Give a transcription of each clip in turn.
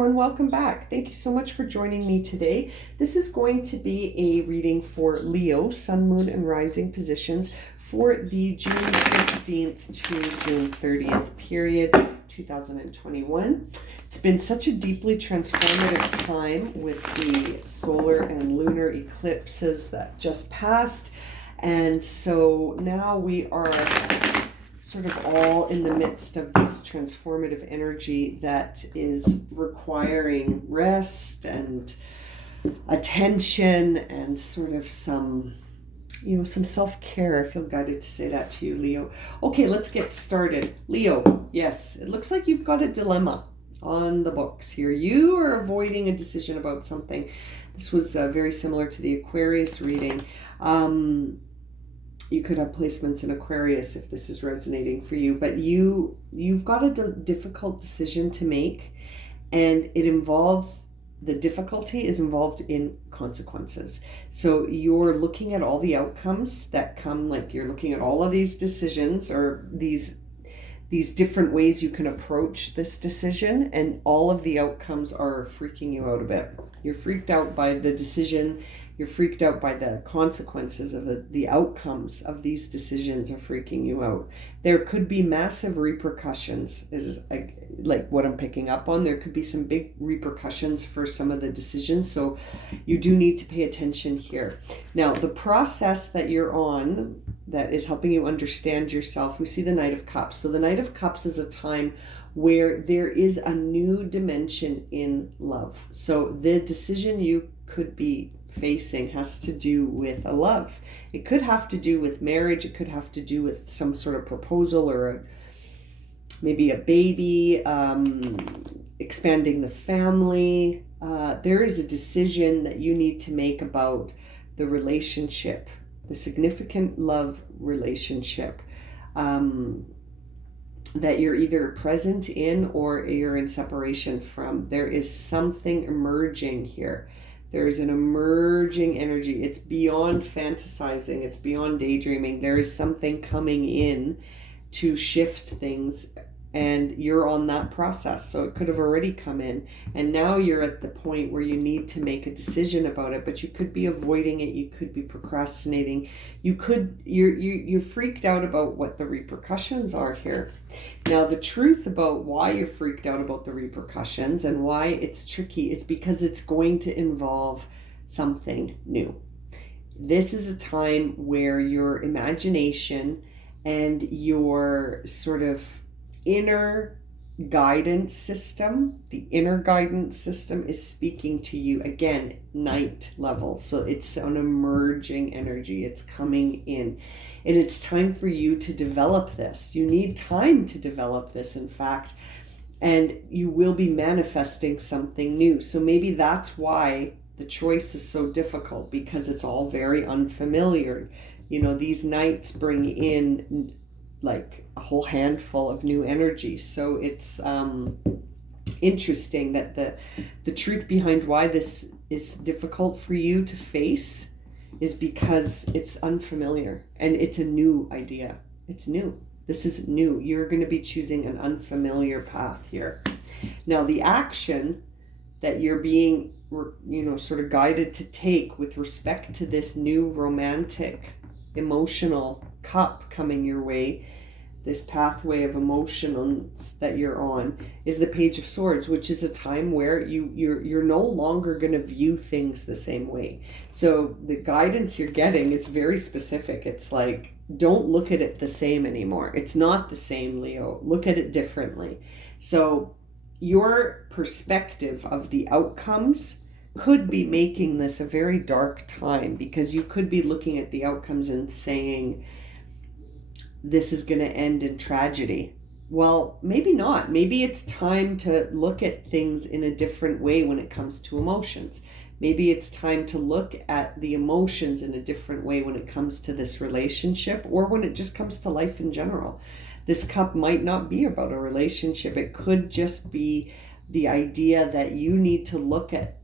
everyone, welcome back. Thank you so much for joining me today. This is going to be a reading for Leo, Sun, Moon, and Rising positions for the June 15th to June 30th period, 2021. It's been such a deeply transformative time with the solar and lunar eclipses that just passed. And so now we are sort of all in the midst of this transformative energy that is requiring rest and attention and sort of some self-care. I feel guided to say that to you, Leo. Okay, let's get started. Leo, yes, it looks like you've got a dilemma on the books here. You are avoiding a decision about something. This was very similar to the Aquarius reading. You could have placements in Aquarius if this is resonating for you, but you've got a difficult decision to make, and the difficulty is involved in consequences. So you're looking at all the outcomes that come, like you're looking at all of these decisions or these different ways you can approach this decision, and all of the outcomes are freaking you out a bit. You're freaked out by the decision. You're freaked out by the consequences of the outcomes of these decisions are freaking you out. There could be massive repercussions, is like what I'm picking up on. There could be some big repercussions for some of the decisions. So you do need to pay attention here. Now, the process that you're on that is helping you understand yourself, we see the Knight of Cups. So the Knight of Cups is a time where there is a new dimension in love. So the decision you could be facing has to do with a love. It could have to do with marriage. It could have to do with some sort of proposal or maybe a baby, expanding the family. There is a decision that you need to make about the relationship, the significant love relationship that you're either present in or you're in separation from. There is something emerging here. There is an emerging energy. It's beyond fantasizing. It's beyond daydreaming. There is something coming in to shift things, and you're on that process. So it could have already come in, and now you're at the point where you need to make a decision about it, but you could be avoiding it. You could be procrastinating. You're freaked out about what the repercussions are here. Now, the truth about why you're freaked out about the repercussions and why it's tricky is because it's going to involve something new. This is a time where your imagination and your sort of inner guidance system, the inner guidance system is speaking to you. Again, night level. So it's an emerging energy. It's coming in. And it's time for you to develop this. You need time to develop this, in fact. And you will be manifesting something new. So maybe that's why the choice is so difficult, because it's all very unfamiliar. You know, these nights bring in like a whole handful of new energy. So it's interesting that the truth behind why this is difficult for you to face is because it's unfamiliar and it's a new idea. It's new. This is new. You're going to be choosing an unfamiliar path here. Now, the action that you're being, sort of guided to take with respect to this new romantic, emotional cup coming your way, this pathway of emotions that you're on, is the Page of Swords, which is a time where you're no longer going to view things the same way. So the guidance you're getting is very specific. It's like, don't look at it the same anymore. It's not the same, Leo. Look at it differently. So your perspective of the outcomes could be making this a very dark time, because you could be looking at the outcomes and saying, this is going to end in tragedy. Well, maybe not. Maybe it's time to look at things in a different way when it comes to emotions. Maybe it's time to look at the emotions in a different way when it comes to this relationship, or when it just comes to life in general. This cup might not be about a relationship. It could just be the idea that you need to look at,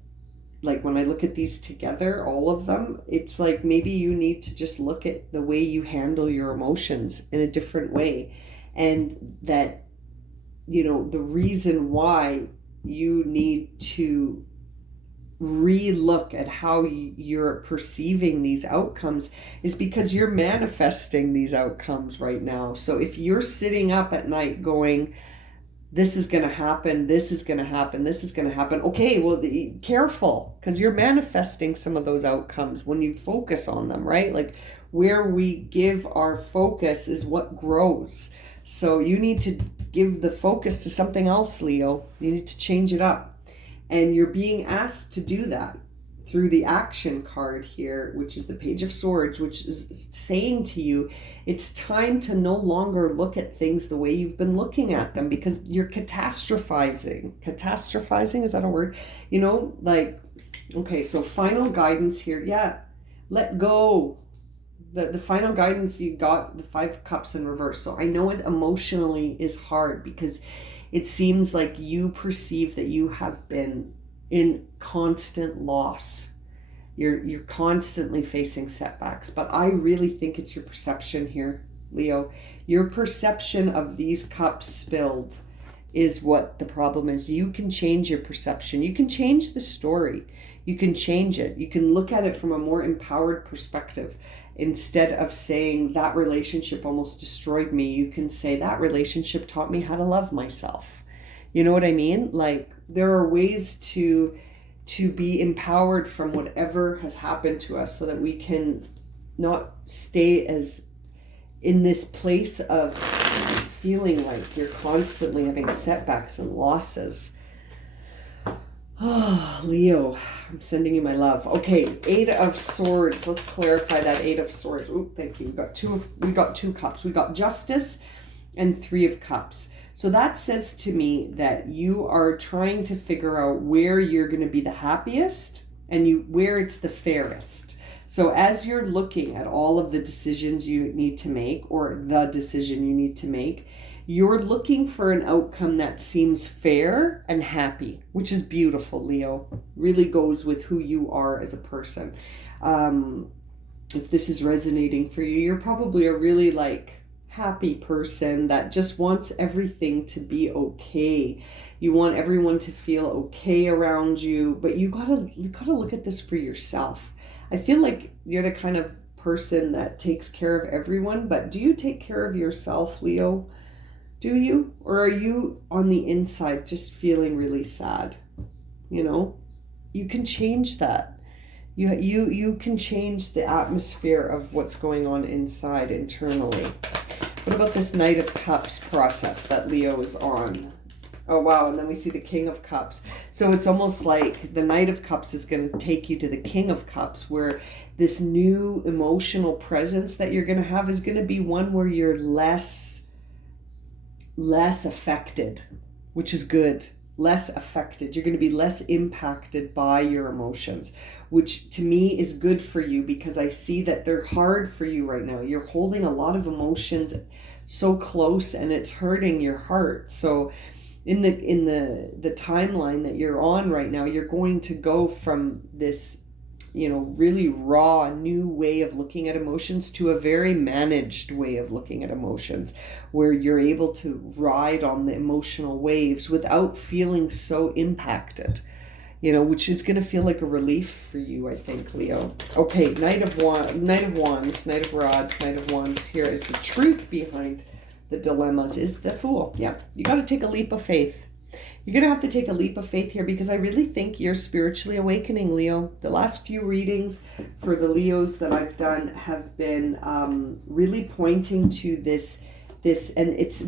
like when I look at these together, all of them, it's like maybe you need to just look at the way you handle your emotions in a different way. And that, the reason why you need to re-look at how you're perceiving these outcomes is because you're manifesting these outcomes right now. So if you're sitting up at night going, this is going to happen, this is going to happen, this is going to happen, okay, well, careful, because you're manifesting some of those outcomes when you focus on them, right? Like where we give our focus is what grows. So you need to give the focus to something else, Leo. You need to change it up. And you're being asked to do that through the action card here, which is the Page of Swords, which is saying to you, it's time to no longer look at things the way you've been looking at them, because you're catastrophizing. Catastrophizing, is that a word? You know, like, okay, so final guidance here. Yeah, let go. The final guidance you got, the 5 of Cups in reverse. So I know it emotionally is hard because it seems like you perceive that you have been in constant loss. You're constantly facing setbacks, but I really think it's your perception here, Leo. Your perception of these cups spilled is what the problem is. You can change your perception. You can change the story. You can change it. You can look at it from a more empowered perspective. Instead of saying that relationship almost destroyed me, you can say that relationship taught me how to love myself. You know what I mean? Like there are ways to be empowered from whatever has happened to us so that we can not stay as in this place of feeling like you're constantly having setbacks and losses. Oh, Leo, I'm sending you my love. Okay, 8 of Swords. Let's clarify that 8 of Swords. Oh, thank you. We got two cups. We got Justice and 3 of Cups. So that says to me that you are trying to figure out where you're going to be the happiest and where it's the fairest. So as you're looking at all of the decisions you need to make, or the decision you need to make, you're looking for an outcome that seems fair and happy, which is beautiful, Leo. Really goes with who you are as a person. If this is resonating for you, you're probably a really happy person that just wants everything to be okay. You want everyone to feel okay around you, but you gotta look at this for yourself. I feel like you're the kind of person that takes care of everyone, but do you take care of yourself, Leo? Do you? Or are you on the inside just feeling really sad? You know, you can change that. You can change the atmosphere of what's going on inside internally. What about this Knight of Cups process that Leo is on? Oh, wow. And then we see the King of Cups. So it's almost like the Knight of Cups is going to take you to the King of Cups, where this new emotional presence that you're going to have is going to be one where you're less affected, which is good. Less affected. You're going to be less impacted by your emotions, which to me is good for you, because I see that they're hard for you right now. You're holding a lot of emotions so close and it's hurting your heart. So in the timeline that you're on right now, you're going to go from this, really raw new way of looking at emotions to a very managed way of looking at emotions, where you're able to ride on the emotional waves without feeling so impacted, which is going to feel like a relief for you, I think, Leo. Okay, Knight of Wands, Knight of Rods, Knight of Wands. Here is the truth behind the dilemmas, is the Fool. Yeah, you got to take a leap of faith. You're going to have to take a leap of faith here, because I really think you're spiritually awakening, Leo. The last few readings for the Leos that I've done have been really pointing to this, and it's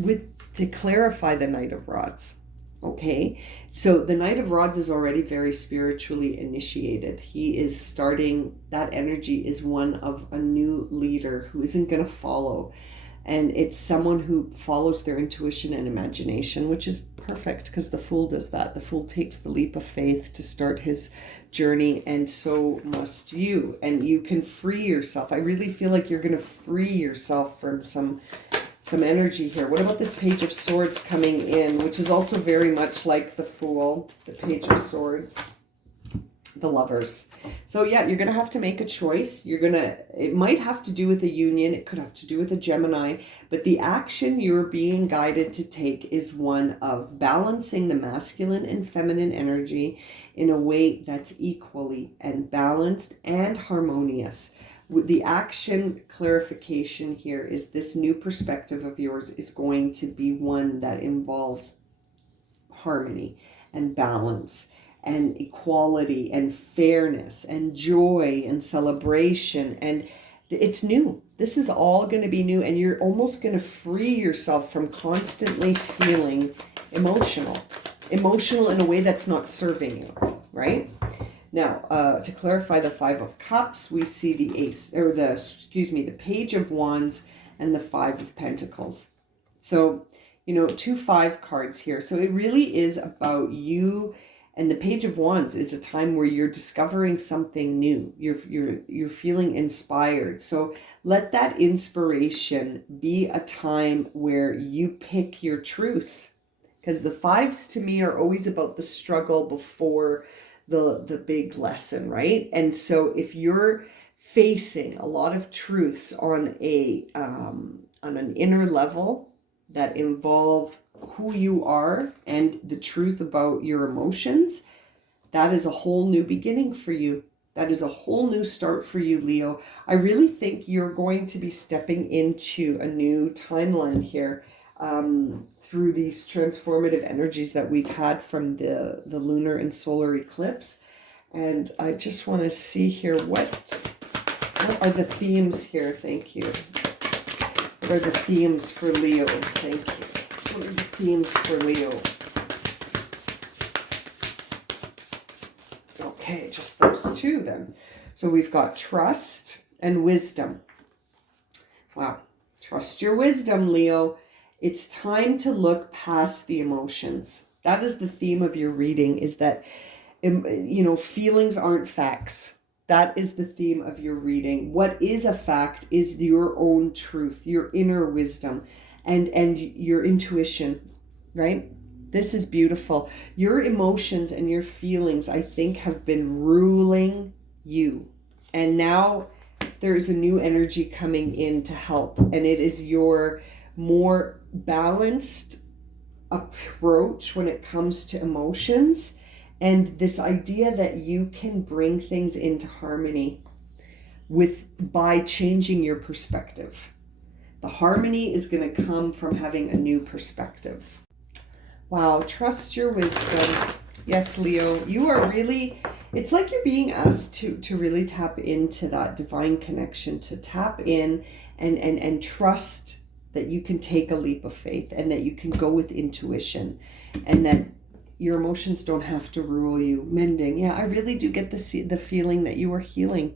to clarify the Knight of Rods. Okay, so the Knight of Rods is already very spiritually initiated. He is starting, that energy is one of a new leader who isn't going to follow. And it's someone who follows their intuition and imagination, which is perfect, because the Fool does that. The Fool takes the leap of faith to start his journey, and so must you. And you can free yourself. I really feel like you're going to free yourself from some energy here. What about this Page of Swords coming in, which is also very much like the Fool, the Page of Swords. the Lovers. So yeah, you're going to have to make a choice. It might have to do with a union. It could have to do with a Gemini, but the action you're being guided to take is one of balancing the masculine and feminine energy in a way that's equally and balanced and harmonious. The action clarification here is this new perspective of yours is going to be one that involves harmony and balance and equality and fairness and joy and celebration. And it's new. This is all going to be new, and you're almost going to free yourself from constantly feeling emotional in a way that's not serving you, right? Now, to clarify the Five of Cups, we see the Page of Wands and the Five of Pentacles. So, 2 5 cards here. So it really is about you. And the Page of Wands is a time where you're discovering something new. You're feeling inspired. So let that inspiration be a time where you pick your truth. Because the fives to me are always about the struggle before the big lesson, right? And so if you're facing a lot of truths on an inner level that involve who you are and the truth about your emotions, that is a whole new beginning for you. That is a whole new start for you, Leo. I really think you're going to be stepping into a new timeline here through these transformative energies that we've had from the lunar and solar eclipse. And I just want to see here, what are the themes here? Thank you. What are the themes for Leo? Thank you. What are the themes for Leo? Okay, just those two then. So we've got trust and wisdom. Wow. Trust your wisdom, Leo. It's time to look past the emotions. That is the theme of your reading, is that, feelings aren't facts. That is the theme of your reading. What is a fact is your own truth, your inner wisdom, and your intuition, right? This is beautiful. Your emotions and your feelings, I think, have been ruling you. And now there is a new energy coming in to help. And it is your more balanced approach when it comes to emotions, and this idea that you can bring things into harmony by changing your perspective. The harmony is going to come from having a new perspective. Wow, trust your wisdom. Yes, Leo, you are really, it's like you're being asked to really tap into that divine connection, to tap in and trust that you can take a leap of faith and that you can go with intuition and that your emotions don't have to rule you. Mending. Yeah, I really do get the feeling that you are healing.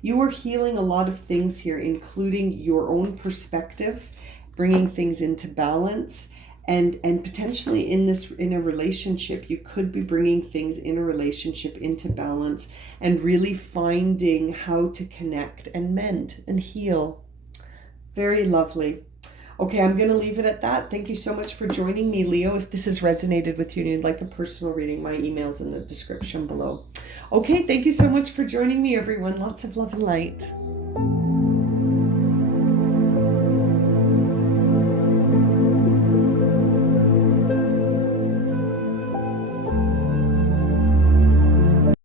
You are healing a lot of things here, including your own perspective, bringing things into balance, and potentially in a relationship, you could be bringing things in a relationship into balance and really finding how to connect and mend and heal. Very lovely. Okay, I'm going to leave it at that. Thank you so much for joining me, Leo. If this has resonated with you and you'd like a personal reading, my email's in the description below. Okay, thank you so much for joining me, everyone. Lots of love and light.